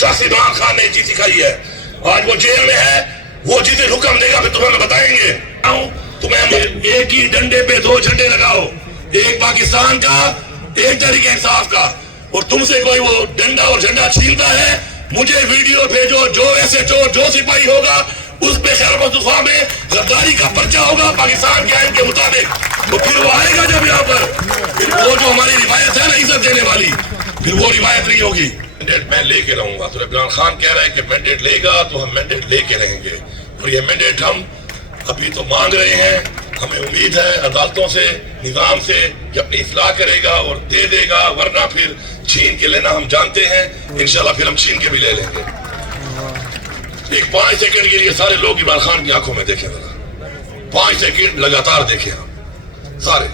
शाह इमरान खान ने चीज सिखाई है। आज वो जेल में है, वो जिसे हुक्म देगा फिर तुम्हें बताएंगे। तुम्हें एक ही डंडे पे दो झंडे लगाओ, एक पाकिस्तान का, एक तहरीक इंसाफ का। और तुमसे कोई वो डंडा और झंडा छीनता है, मुझे वीडियो भेजो। जो SHO जो सिपाही होगा उस पे खैर में गद्दारी का पर्चा होगा पाकिस्तान के आइन के मुताबिक। तो फिर वो आएगा जब यहाँ पर, फिर वो जो हमारी रिवायत है ना इज्जत देने वाली, फिर वो रिवायत नहीं होगी। मैंडेट मैं लेके रहूंगा। तो इमरान खान कह रहा है कि मैंडेट लेगा तो हम मैंडेट लेके रहेंगे, और ये मैंडेट हम अभी तो मांग रहे हैं। हमें उम्मीद है अदालतों से, निजाम से कि अपनी इस्लाह करेगा और दे देगा, वरना फिर छीन के लेना हम जानते हैं। इंशाल्लाह फिर हम छीन के भी ले लेंगे। एक 5 सेकंड के लिए सारे लोग इमरान खान की आंखों में देखें जरा, 5 सेकंड लगातार देखें हम सारे।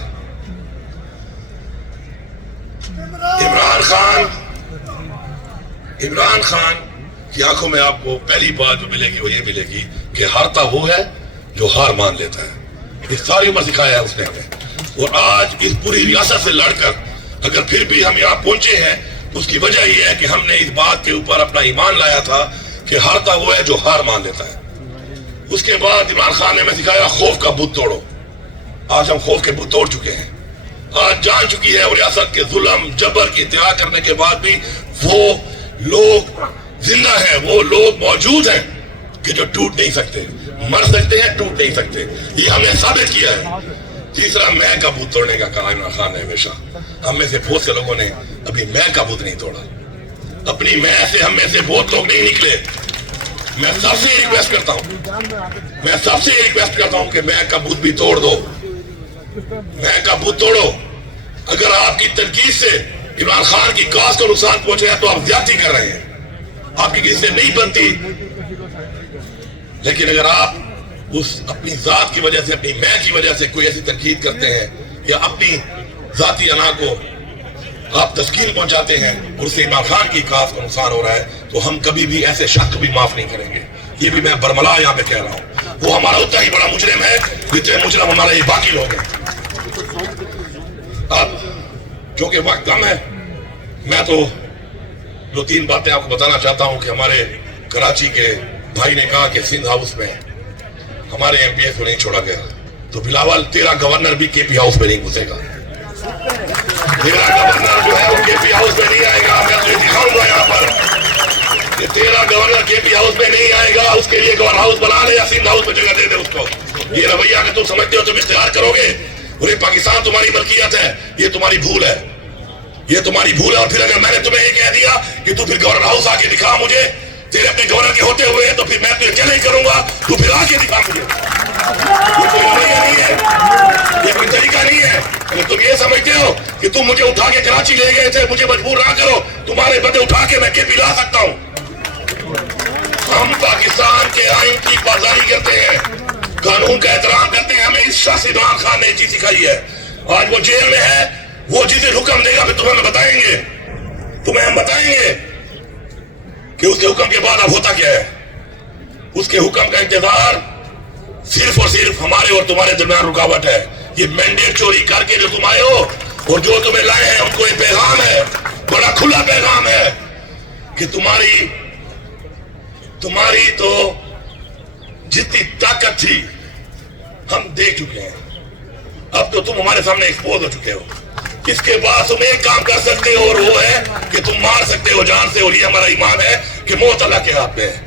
इमरान खान की आंखों में आपको पहली बात जो मिलेगी वो ये मिलेगी कि हारता वो है जो हार मान लेता है। ये सारी उम्र सिखाया है उसने हमें। और आज इस पूरी रियासत से लड़कर अगर फिर भी हम यहाँ पहुंचे हैं तो उसकी वजह यह है कि हमने इस बात के ऊपर अपना ईमान लाया था कि हारता वो है जो हार मान लेता है। उसके बाद इमरान खान ने हमें सिखाया खौफ का बुत तोड़ो। आज हम खौफ के बुत तोड़ चुके हैं। आज जान चुकी है और रियासत के जुल्म जबर की इंतहा करने के बाद भी वो लोग जिंदा हैं, वो लोग मौजूद हैं कि जो टूट नहीं सकते, मर सकते हैं, टूट नहीं सकते। ये हमने साबित किया है। तीसरा, मैं का बुत तोड़ने का कहा इमरान खान ने हमेशा। हम में से बहुत से लोगों ने अभी मैं का बुत नहीं तोड़ा। अपनी मैं से हम में से बहुत लोग नहीं निकले। मैं सबसे रिक्वेस्ट करता हूं कि मैं का बुत भी तोड़ दो। मैं का बुत तोड़ो। अगर आपकी तनकीद से इमरान खान की काज को नुकसान पहुंचे है तो आप ज्यादती कर रहे हैं, आपकी किसी से नहीं बनती। लेकिन अगर आप उस अपनी जात की वजह से, अपनी मैं की वजह से कोई ऐसी तनकीद करते हैं या अपनी जाती अना को आप तस्कीन पहुंचाते हैं और उससे इमरान खान की काज को नुकसान हो रहा है, तो हम कभी भी ऐसे शख्स को भी माफ नहीं करेंगे। ये भी मैं बरमला यहाँ पे कह रहा हूँ। वो हमारा उतना ही बड़ा मुजरिम है जितने मुजरिम हमारा ये बाकी लोग हैं। अब जो कि वक्त कम है, मैं तो 2-3 बातें आपको बताना चाहता हूं कि हमारे कराची के भाई ने कहा कि सिंध हाउस में हमारे MPS को नहीं छोड़ा गया, तो बिलावल तेरा गवर्नर भी KP हाउस में नहीं घुसेगा। तेरा गवर्नर जो है वो KP हाउस में नहीं आएगा। मैं तुझे दिखाऊंगा यहाँ पर कि तेरा गवर्नर KP हाउस में नहीं आएगा। उसके लिए गवर्नर हाउस बना ले या सिंध हाउस में जगह दे दे उसको। ये रवैया अगर तुम समझते हो तुम इख्तियार करोगे, और ये पाकिस्तान तुम्हारी मलकियत है, ये तुम्हारी भूल है, ये तुम्हारी भूल है। और फिर अगर मैंने तुम्हें ये कह दिया कि तू फिर गवर्नर हाउस आके दिखा मुझे, तेरे अपने गवर्नर के होते हुए, तो फिर मैं तुझे क्या नहीं करूंगा, तू फिर आके दिखा मुझे। ये कोई रवैया नहीं है, ये कोई तरीका नहीं है। अगर तुम ये समझते हो कि तुम मुझे उठा के कराची ले गए थे, मुझे मजबूर ना करो, तुम्हारे बदले उठा के मैं KP ला सकता हूँ। हम पाकिस्तान के आइन की पासदारी करते हैं, कानून का एहतराम करते हैं। हमें इस शाह इमरान खान ने चीज सिखाई है। आज वो जेल में है, वो जिसे हुक्म देगा फिर तुम्हें बताएंगे, तुम्हें हम बताएंगे कि उसके हुक्म के बाद अब होता क्या है। उसके हुक्म का इंतजार सिर्फ और सिर्फ हमारे और तुम्हारे दरमियान रुकावट है। ये मैंडेट चोरी करके जो तुम आए हो और जो तुम्हें लाए हैं, उनको एक पैगाम है, बड़ा खुला पैगाम है कि तुम्हारी तो जितनी ताकत थी हम देख चुके हैं। अब तो तुम हमारे सामने एक्सपोज हो चुके हो। इसके बाद तुम एक काम कर सकते हो और वो है कि तुम मार सकते हो जान से। और ये हमारा ईमान है कि मौत अल्लाह के हाथ में है।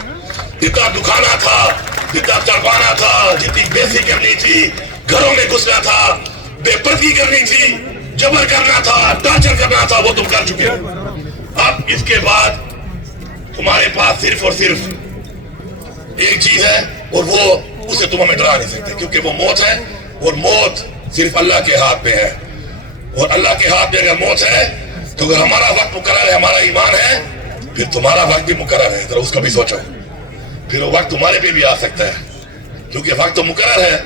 जितना दुखाना था, जितना तड़पाना था, जितनी बेइज्जती करनी थी, घरों में घुसना था, बेपर्दगी करनी थी, जबर करना था, टॉर्चर करना था, वो तुम कर चुके हो। अब इसके बाद तुम्हारे पास सिर्फ और सिर्फ एक चीज है और वो उसे तुम हमें डरा नहीं सकते, क्योंकि वो मौत है। और मौत सिर्फ अल्लाह के हाथ में है। और अल्लाह के हाथ में अगर मौत है तो अगर हमारा वक्त मुकर्रर है, हमारा ईमान है, फिर तुम्हारा वक्त भी मुकर्रर है। जरा उसका भी सोचो, फिर वो वक्त तुम्हारे पे भी आ सकता है, क्योंकि वक्त तो मुकर्रर है।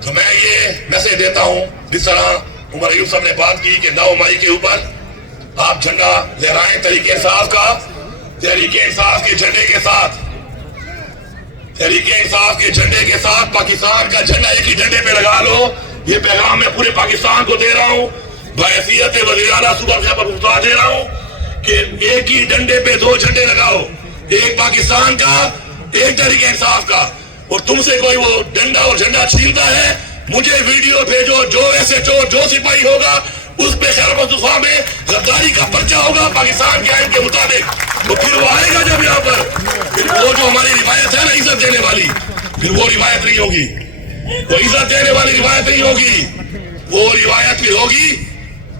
तो मैं ये मैसेज देता हूँ, जिस तरह उमर अयूब साहब ने बात की कि 9 मई के ऊपर आप झंडा लहराएं तहरीक इंसाफ का, तहरीक इंसाफ के झंडे के साथ, तहरीक इंसाफ के झंडे के साथ पाकिस्तान का झंडा एक ही झंडे पे लगा लो। ये पैगाम मैं पूरे पाकिस्तान को दे रहा हूँ, बहैसियत वज़ीर आला सूबा साहब को दे रहा हूँ कि एक ही डंडे पे 2 झंडे लगाओ। एक पाकिस्तान का, एक तरीके इंसाफ का। और तुमसे कोई वो डंडा और झंडा छीनता है, मुझे वीडियो भेजो, जो SHO जो सिपाही होगा उस पे खैर मस्तफा में गद्दारी का पर्चा होगा पाकिस्तान के आइन के मुताबिक। तो फिर वो आएगा जब यहाँ पर, फिर वो जो हमारी रिवायत है ना इज्जत देने वाली, फिर वो रिवायत नहीं होगी, वो इज्जत देने वाली रिवायत नहीं होगी। वो रिवायत फिर होगी,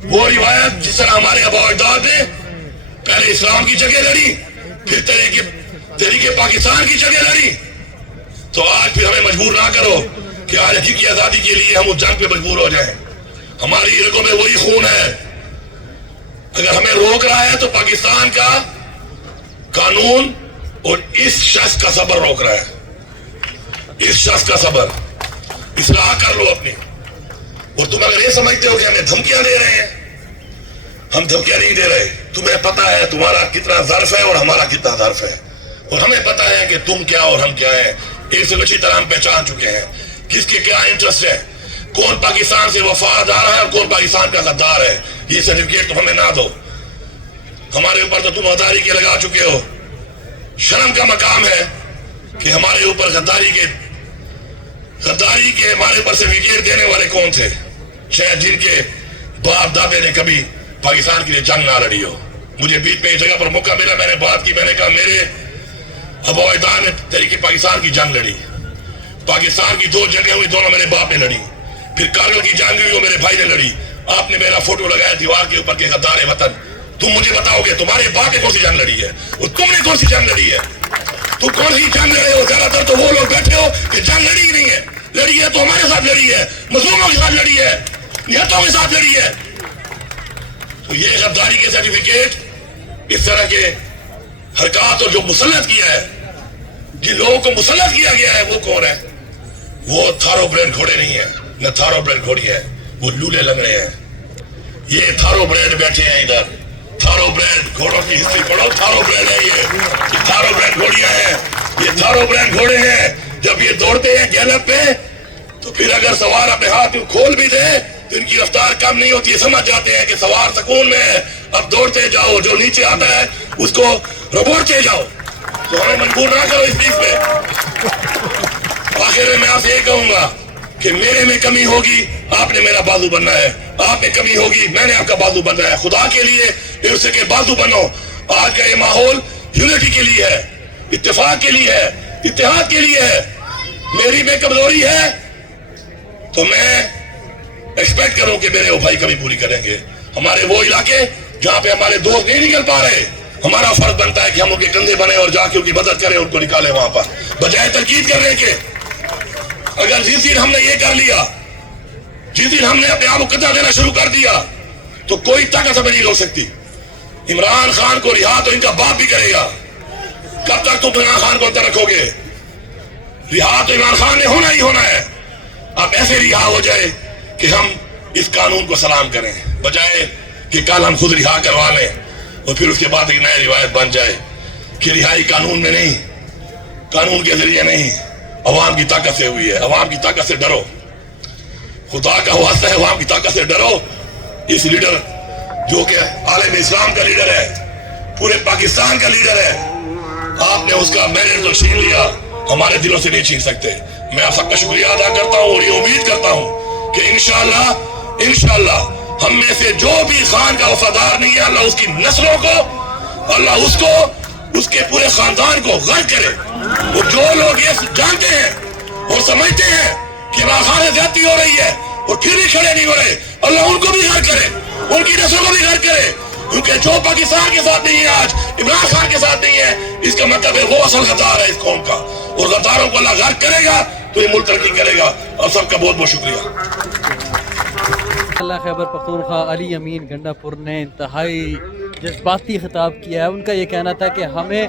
वो रिवायत जिस तरह हमारे आबा अजदाद ने पहले इस्लाम की जगह लड़ी, फिर तरीके पाकिस्तान की जगह लड़ी। तो आज फिर हमें मजबूर ना करो कि आज हकीकी आजादी के लिए हम उस जंग पे मजबूर हो जाएं। हमारी रगों में वही खून है। अगर हमें रोक रहा है तो पाकिस्तान का कानून और इस शख्स का सबर रोक रहा है, इस शख्स का सबर। इस्लाह कर लो अपनी। और तुम अगर ये समझते हो कि हमें धमकियां दे रहे हैं, हम धमकियां नहीं दे रहे। तुम्हें पता है तुम्हारा कितना ज़र्फ है और हमारा कितना ज़र्फ है, और हमें पता है कि तुम क्या और हम क्या है। एक से अच्छी तरह हम पहचान चुके हैं किसके क्या इंटरेस्ट है, कौन पाकिस्तान से वफादार है और कौन पाकिस्तान का गद्दार है। ये सर्टिफिकेट तो हमें ना दो, हमारे ऊपर तो तुम गद्दारी के लगा चुके हो। शर्म का मकाम है कि हमारे ऊपर गद्दारी के हमारे ऊपर सर्टिफिकेट देने वाले कौन थे, शायद जिनके बाप दादे ने कभी पाकिस्तान के लिए जंग ना लड़ी हो। मुझे बीच में एक जगह पर मौका मिला, मैंने बात की, मैंने कहा मेरे आबा अजदाद ने तरीके पाकिस्तान की जंग लड़ी, पाकिस्तान की 2 जंगें हुई, दोनों मेरे बाप ने लड़ी। फिर कारगिल की जंग हुई, वो मेरे भाई ने लड़ी। आपने मेरा फोटो लगाया दीवार के ऊपर के गद्दार वतन। तुम मुझे बताओगे तुम्हारे बाप ने कौन सी जंग लड़ी है और तुमने कौन सी जंग लड़ी है? तुम कौन सी जंग लड़े हो? ज्यादातर तो वो लोग बैठे हो कि जंग लड़ी ही नहीं है। लड़ी है तो हमारे साथ लड़ी है, मजलूमों के साथ लड़ी है, निहत्तों के साथ लड़ी है। तो ये गद्दारी के सर्टिफिकेट, इस तरह के हरकत और जो मुसल्लत किया है, जिन लोगों को मुसल्लत किया गया है, वो कौन है? वो थारोब्रेड घोड़े नहीं है, न थारोब्रेड घोड़ी है, वो लूले लंगड़े हैं। ये थारोब्रेड बैठे हैं इधर। थारोब्रेड घोड़ों की हिस्ट्री पढ़ो, थारोब्रेड है ये थारोब्रेड घोड़ियां हैं, ये थारोब्रेड घोड़े हैं। जब ये दौड़ते हैं गैलप पे, तो फिर अगर सवार अपने हाथ में खोल भी दे तो इनकी रफ्तार कम नहीं होती है। समझ जाते हैं कि सवार सकून में है, अब दौड़ते जाओ, जो नीचे आता है उसको रगोड़ते जाओ। तो हमें मजबूर ना करो इस चीज पे। आखिर में मैं आपसे ये कहूंगा कि मेरे में कमी होगी, आपने मेरा बाजू बनना है, आप में कमी होगी, मैंने आपका बाजू बनना है। खुदा के लिए एक दूसरे के बाजू बनो। आज का ये माहौल यूनिटी के लिए है, इत्तेफाक के लिए है, इत्तेहाद के लिए है। मेरी में कमजोरी है तो मैं एक्सपेक्ट करूं कि मेरे वो भाई कभी पूरी करेंगे। हमारे वो इलाके जहां पे हमारे दोस्त नहीं निकल पा रहे, हमारा फर्ज बनता है कि हम उनके कंधे बने और जाके उनकी मदद करें, उनको निकालें वहां पर, बजाय तनकीद करने के। अगर जिस दिन हमने ये कर लिया, जिस दिन हमने अपने आप को कदर देना शुरू कर दिया, तो कोई ताकत हमें नहीं रोक सकती। इमरान खान को रिहा तो इनका बाप भी करेगा। कब तक तुम इमरान खान को अंदर रखोगे? रिहा तो इमरान खान ने होना ही होना है। अब ऐसे रिहा हो जाए कि हम इस कानून को सलाम करें, बजाय कि कल हम खुद रिहा करवा लें और फिर उसके बाद एक नई रिवायत बन जाए कि रिहाई कानून में नहीं, कानून के जरिए नहीं, अवाम की ताकत से हुई है। अवाम की ताकत से डरो, खुदा का वास्ता है, अवाम की ताकत से डरो। इस लीडर जो कि आलम इस्लाम का लीडर है, पूरे पाकिस्तान का लीडर है, आपने उसका मैंने तो छीन लिया, हमारे दिलों से नहीं छीन सकते। मैं आप सबका शुक्रिया अदा करता हूँ और ये उम्मीद करता हूँ कि इंशाअल्लाह हम में से जो भी खान का वफादार नहीं है, अल्लाह उसकी नस्लों को, अल्लाह उसको, उसके पूरे खानदान को गर्क करे। और जो लोग ये जानते हैं और समझते हैं कि इमरान खान से ज्यादती हो रही है और फिर भी खड़े नहीं हो रहे, अल्लाह उनको भी गर्क करे, उनकी नस्लों को भी गर्क करे। क्योंकि जो पाकिस्तान के साथ नहीं है आज, इमरान खान के साथ नहीं है, इसका मतलब है वो असल गद्दार है इस कौम का। और गद्दारों को अल्लाह गर्क करेगा तो ये मुल्क तरक्की करेगा। और सबका बहुत बहुत शुक्रिया। अल्लाह खैबर पख्तूनख्वा अली अमीन गंडापुर ने इंतहाई जज्बाती खिताब किया है। उनका ये कहना था कि हमें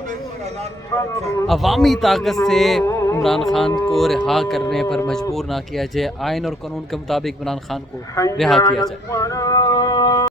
अवामी ताकत से इमरान खान को रिहा करने पर मजबूर ना किया जाए, आइन और कानून के मुताबिक इमरान खान को रिहा किया जाए।